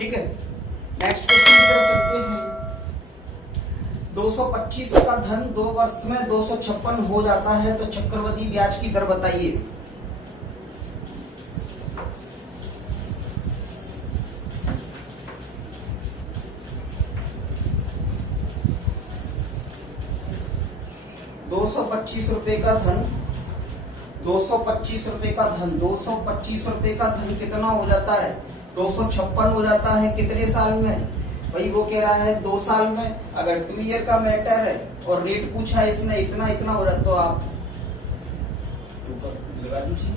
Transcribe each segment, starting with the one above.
ठीक है, next question की तरफ चलते हैं। 225 का धन 2 वर्ष में 256 हो जाता है तो चक्रवृद्धि ब्याज की दर बताइए। ₹225 का धन 225 रुपए का धन 225 रुपए का धन कितना हो जाता है? 256 हो जाता है। कितने साल में भाई? वो कह रहा है 2 साल में। अगर 2 ईयर का मैटर है और रेट पूछा है इसने इतना इतना हो जाता, तो आप लगा दीजिए।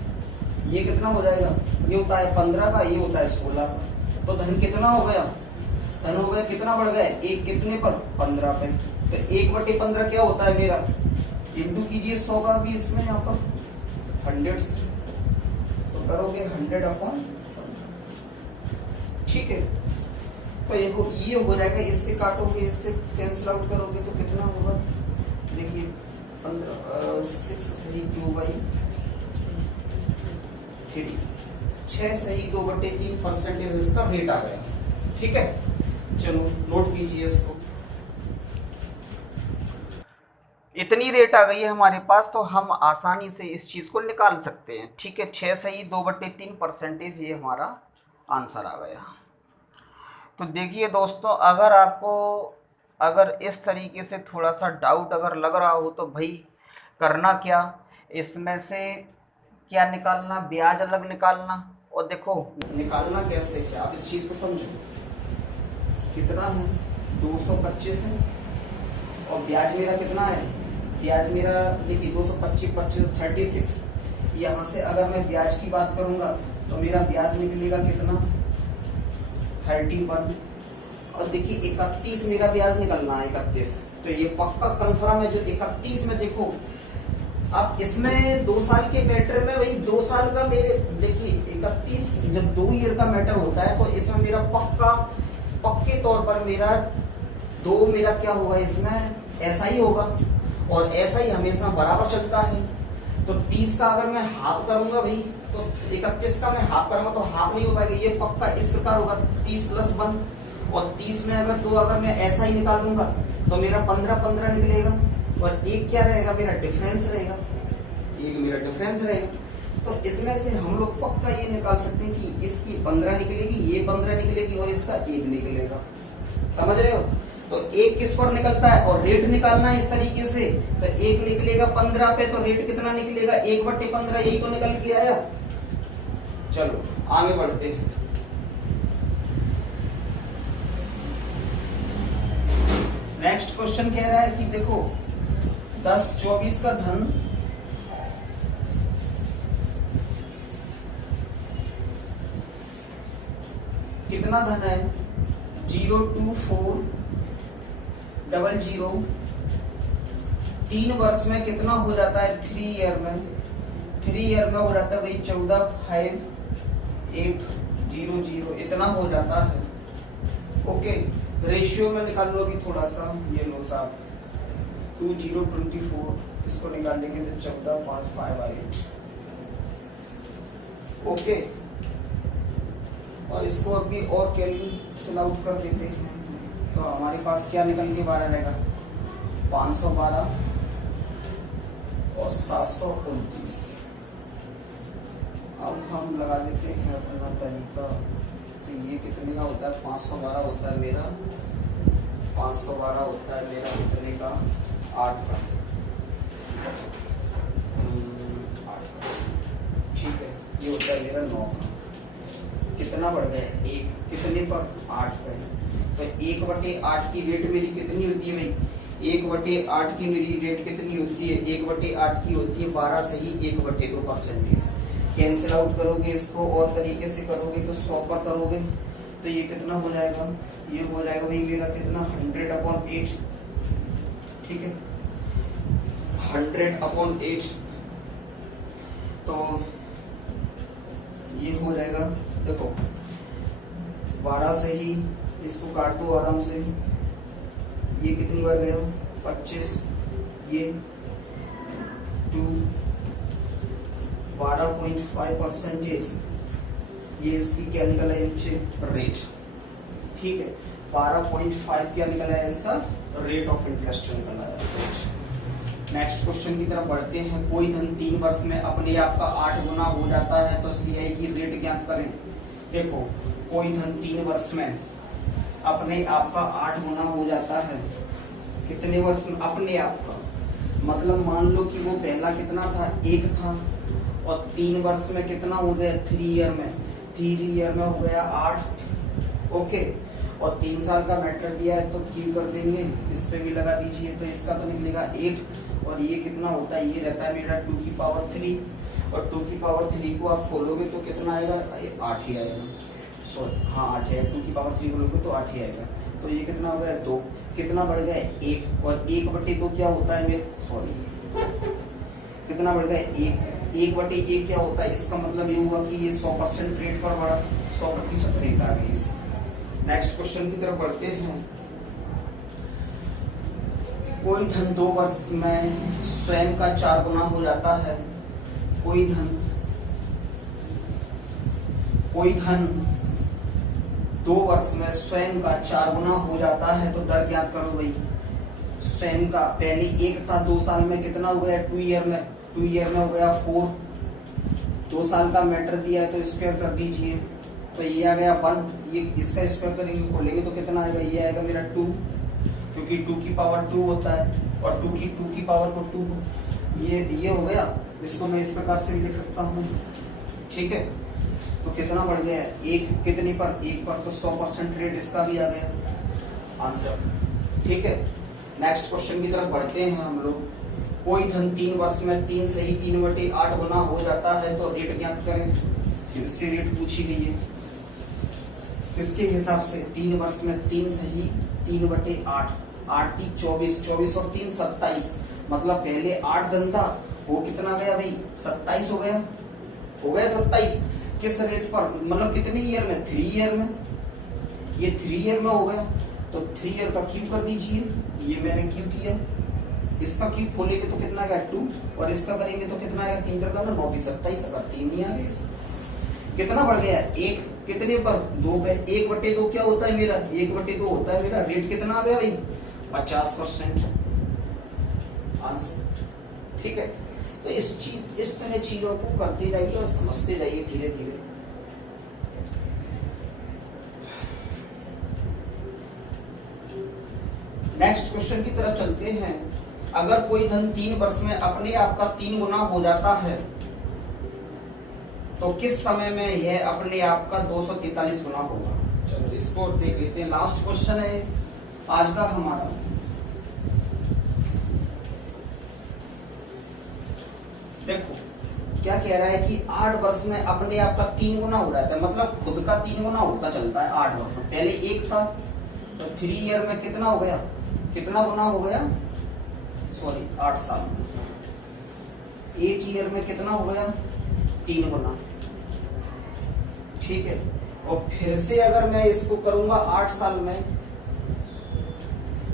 ये कितना हो जाएगा? ये होता है 15 का, ये होता है 16 का। तो धन कितना हो गया? धन हो गया कितना बढ़ गया? एक कितने पर? 15 पे। तो 1/15 क्या होता है मेरा? इंटू कीजिए 100 का भी इसमें यहाँ पर 100 से तो करोगे 100/15। ठीक है, तो ये हो जाएगा। इससे काटोगे, इससे कैंसिल आउट करोगे तो कितना होगा? देखिए 6 सही 2/3, 6 सही 2/3% इसका रेट आ गया। ठीक है, चलो नोट कीजिए इसको। इतनी रेट आ गई है हमारे पास, तो हम आसानी से इस चीज़ को निकाल सकते हैं। ठीक है, 6 सही 2/3%, ये हमारा आंसर आ गया। तो देखिए दोस्तों, अगर इस तरीके से थोड़ा सा डाउट अगर लग रहा हो तो भाई करना क्या, इसमें से क्या निकालना? ब्याज अलग निकालना। और देखो निकालना कैसे, क्या आप इस चीज़ को समझो। कितना है? 225 है और ब्याज मेरा कितना है? ब्याज मेरा देखिए 225 36। यहाँ से अगर मैं ब्याज की बात करूंगा तो मेरा ब्याज निकलेगा कितना? 31। और देखिए 31 मेरा ब्याज निकलना है, 31। तो ये पक्का कंफर्म है जो 31 में। देखो अब इसमें 2 साल के मैटर में वही 2 साल का मेरे, देखिए 31 जब 2 ईयर का मैटर होता है तो इसमें मेरा पक्के तौर पर मेरा क्या होगा? इसमें ऐसा ही होगा और ऐसा ही हमेशा बराबर चलता है। तो 30 का अगर मैं हाफ करूंगा भाई, तो 31 का मैं हाफ करूंगा तो हाफ नहीं हो पाएगा। ये पक्का इस प्रकार होगा 30 + 1। और 30 में अगर मैं ऐसा ही निकालूंगा तो मेरा 15 निकलेगा। और एक क्या रहेगा? मेरा डिफरेंस रहेगा। एक मेरा डिफरेंस रहेगा। तो इसमें से हम लोग पक्का ये निकाल सकते हैं कि इसकी 15 निकलेगी, ये 15 निकलेगी और इसका 1 निकलेगा। समझ रहे हो? तो 1 किस पर निकलता है और रेट निकालना है इस तरीके से। तो 1 निकलेगा 15 पे, तो रेट कितना निकलेगा? 1/15। यही तो निकल के आया। चलो आगे बढ़ते हैं। नेक्स्ट क्वेश्चन कह रहा है कि देखो 1024 का धन कितना धन है? 02400। 3 वर्ष में कितना हो जाता है? 3 ईयर में हो जाता है भाई 14,5800 इतना हो जाता है। ओके, रेशियो में निकाल लो अभी थोड़ा सा। ये लो साहब 2024 इसको निकाल लेंगे तो 14,558। ओके, और इसको अभी और कैंसिल आउट कर देते हैं तो हमारे पास क्या निकल के बाहर रहेगा? 512 और 729। अब हम लगा देते हैं अपना तरीका। तो ये कितने का होता है? 512 होता है मेरा, 512 होता है मेरा कितने का? 8 का। 8 का। ठीक है, ये होता है मेरा 9 का। कितना बढ़ गया? 1 कितने पर? 8 पे। तो 1/8 की रेट मेरी कितनी होती है भाई? 1/8 की मेरी रेट कितनी होती है? 1/8 की होती है 12 सही 1/2%। कैंसिल आउट करोगे इसको और तरीके से करोगे तो 100 पर करोगे तो ये कितना हो जाएगा? ये हो जाएगा भाई मेरा कितना? 100/8। ठीक है, 100/8। तो ये हो जाएगा, देखो 12 से ही इसको काट दो आराम से। ये कितनी बार गया? 25। ये 12.5%। ये इसकी क्या निकला है नीचे? रेट। ठीक है, 12.5 क्या निकला है इसका रेट ऑफ इंटरेस्ट निकला है। नेक्स्ट क्वेश्चन की तरफ बढ़ते हैं। कोई धन 3 वर्ष में अपने आप का 8 गुना हो जाता है तो सीआई की रेट ज्ञात करें। देखो, कोई धन 3 वर्ष में अपने आप का 8 गुना हो जाता है, कितने वर्ष में अपने आप का, मतलब मान लो कि वो पहला कितना था 1 था, और 3 वर्ष में कितना हो गया 3 ईयर में, 3 ईयर में हो गया 8। ओके, और 3 साल का मैटर दिया है तो क्यों कर देंगे, इस पे भी लगा दीजिए, तो इसका तो निकलेगा 8, और ये कितना होता है, ये रहता है मेरा 2 की पावर 3, और 2 की पावर 3 को आप खोलोगे तो कितना आएगा, 8 ही आएगा, सॉरी हाँ 8 है, 2 की पावर 3 खोलोगे तो 8 ही आएगा, तो ये कितना हो गया 2, कितना बढ़ गया 1, और 1/2 क्या होता है मेरे, सॉरी कितना बढ़ गया 1/1 क्या होता है, इसका मतलब ये हुआ कि ये 100% रेट पर बढ़ा, 100% रेट आ गई इसमें। नेक्स्ट क्वेश्चन की तरफ बढ़ते हैं। कोई धन 2 वर्ष में स्वयं का 4 गुना हो जाता है, कोई धन 2 वर्ष में स्वयं का 4 गुना हो जाता है तो दर ज्ञात करो भाई। स्वयं का पहले 1 था, 2 साल में कितना हो गया 2 ईयर में हो गया 4, 2 साल का मैटर दिया है तो स्क्वायर कर दीजिए, तो ये आ गया 1, ये इसका स्क्वायर करेंगे खोलेंगे तो कितना आएगा, ये आएगा मेरा 2, क्योंकि 2 की पावर 2 होता है, और 2 की पावर को 2, ये हो गया, इसको मैं इस प्रकार से भी लिख सकता हूँ, ठीक है। तो कितना बढ़ गया 1, कितने पर 1 पर, तो 100% रेट इसका भी आ गया आंसर, ठीक है। नेक्स्ट क्वेश्चन की तरफ बढ़ते हैं हम लोग। कोई धन 3 वर्ष में 3 से ही 3/8 गुना हो जाता है तो रेट ज्ञात करें। फिर से रेट पूछी गई है, किसके हिसाब से, 3 वर्ष में 3 से ही 3/8, 8 की 24, 24 और 3 27, मतलब पहले 8 धन था, वो कितना गया भाई 27 हो गया 27, किस रेट पर, मतलब कितने ईयर में 3 ईयर में, ये 3 ईयर में हो गया, तो 3 ईयर का क्यूब कर दीजिए, ये मैंने क्यूब किया, इसका क्यूब खोलेंगे तो कितना आएगा 2, और इसका करेंगे तो कितना आएगा 3 का 9 की 27, अगर 3 नहीं आ गए, कितना बढ़ गया 1, कितने पर 2 पे, 1/2 क्या होता है मेरा, 1/2 होता है मेरा, रेट कितना आ गया भाई 50% आंसर, ठीक है। तो इस तरह चीजों को करते जाइए और समझते जाइए धीरे धीरे। नेक्स्ट क्वेश्चन की तरफ चलते हैं। अगर कोई धन 3 वर्ष में अपने आप का 3 गुना हो जाता है तो किस समय में यह अपने आप का 243 गुना होगा। चलो इसको देख लेते हैं, लास्ट क्वेश्चन है आज का हमारा। देखो क्या कह रहा है कि 8 वर्ष में अपने आप का 3 गुना हो जाता है, मतलब खुद का 3 गुना होता चलता है 8 वर्ष में। पहले 1 था तो 3 ईयर में कितना हो गया, कितना गुना हो गया, सॉरी 8 साल में 8 ईयर में कितना हो गया 3 गुना, ठीक है। और फिर से अगर मैं इसको करूंगा 8 साल में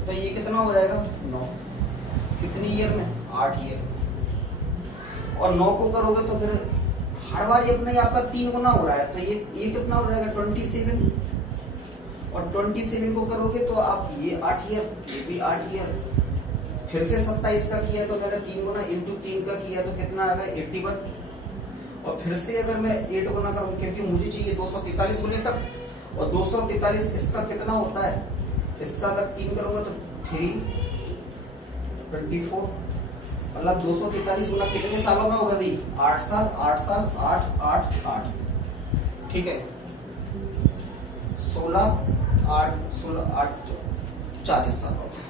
तो ये कितना हो जाएगा 9, कितनी ईयर में 8 ईयर, और 9 को करोगे तो फिर हर बार ये अपने आपका 3 गुना हो रहा है, तो ये कितना हो जाएगा 27, और 27 को करोगे तो आप ये 8 ईयर, ये भी 8 ईयर, फिर से 27 का किया तो मेरा 3 गुना इंटू 3 का किया तो कितना आ गया 81, और फिर से अगर मैं 8 गुना करूं क्योंकि मुझे चाहिए 243 गुने तक, और 243 इसका कितना होता है, इसका अगर 3 करूंगा तो 324, मतलब 243 गुना कितने सालों में होगा भाई 8 साल 8 साल 8 8 8, ठीक है। 16 8 40 साल होगा।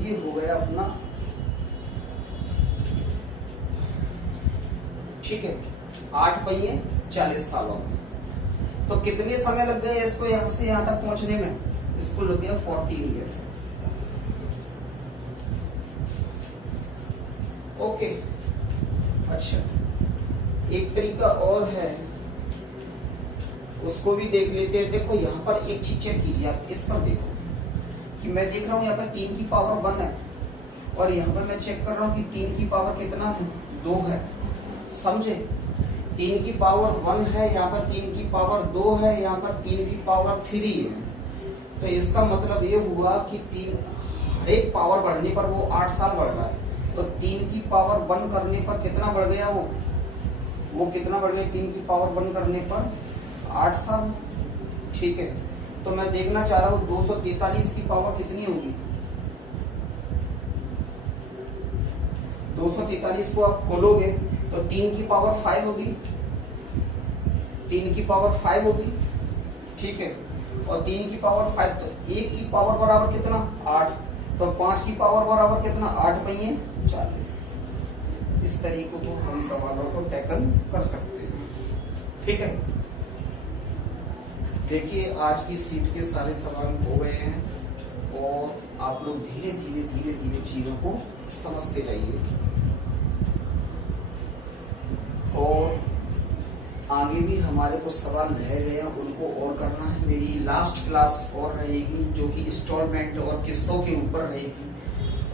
ये हो गया अपना, ठीक है। 8 पहिए 40 सालों में, तो कितने समय लग गए इसको यहां से यहां तक पहुंचने में, इसको लग गया 40 ईयर। ओके, अच्छा एक तरीका और है, उसको भी देख लेते हैं। देखो यहाँ पर एक चीज चेक कीजिए, आप इस पर देखो कि मैं देख रहा हूँ यहाँ पर 3 की पावर 1 है, और यहाँ पर मैं चेक कर रहा हूँ कि 3 की पावर कितना है 2 है, समझे। 3 की पावर 1 है, यहाँ पर 3 की पावर 2 है, यहाँ पर 3 की पावर 3 है। तो इसका मतलब ये हुआ कि हर एक पावर बढ़ने पर वो 8 साल बढ़ रहा है। तो 3 की पावर 1 करने पर कितना बढ़ गया वो कितना बढ़ गया? 3 की पावर 1 करने पर 8 साल। ठीक है, तो मैं देखना चाह रहा हूँ 243 की पावर कितनी होगी। 243 को आप खोलोगे तो 3 की पावर 5 होगी, 3 की पावर 5 होगी। ठीक है, और 3 की पावर 5 तो 1 की पावर बराबर कितना? 8। तो 5 की पावर बराबर कितना? 8 पहिए 40। इस तरीके को हम सवालों को टैकल कर सकते हैं। ठीक है, देखिए आज की सीट के सारे सवाल हो गए हैं और आप लोग धीरे धीरे धीरे धीरे चीजों को समझते जाइए और आगे भी हमारे कुछ सवाल रह गए हैं उनको और करना है। मेरी लास्ट क्लास और रहेगी जो कि इंस्टॉलमेंट और किस्तों के ऊपर रहेगी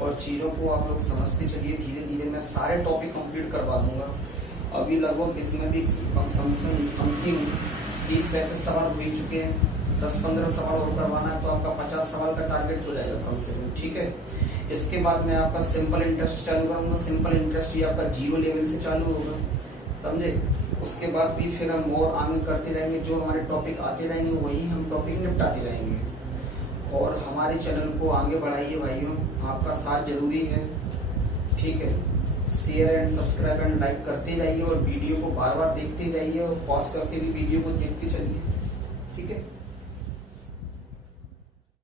और चीजों को आप लोग समझते चलिए। धीरे धीरे मैं सारे टॉपिक कंप्लीट करवा दूंगा। अभी लगभग इसमें भी समथिंग 30-35 सवाल हो ही चुके हैं। 10-15 सवाल और करवाना है तो आपका 50 सवाल का टारगेट हो जाएगा कम से कम। ठीक है, इसके बाद मैं आपका सिंपल इंटरेस्ट चालू करूंगा। सिंपल इंटरेस्ट ये आपका 0 लेवल से चालू होगा, समझे। उसके बाद भी फिर हम और आगे करते रहेंगे, जो हमारे टॉपिक आते रहेंगे वही हम टॉपिक निपटाते रहेंगे। और हमारे चैनल को आगे बढ़ाइए भाइयों, आपका साथ जरूरी है। ठीक है, share and subscribe and like करते जाइए और वीडियो को बार बार देखते जाइए और पॉज करके भी वीडियो को देखते चलिए। ठीक है।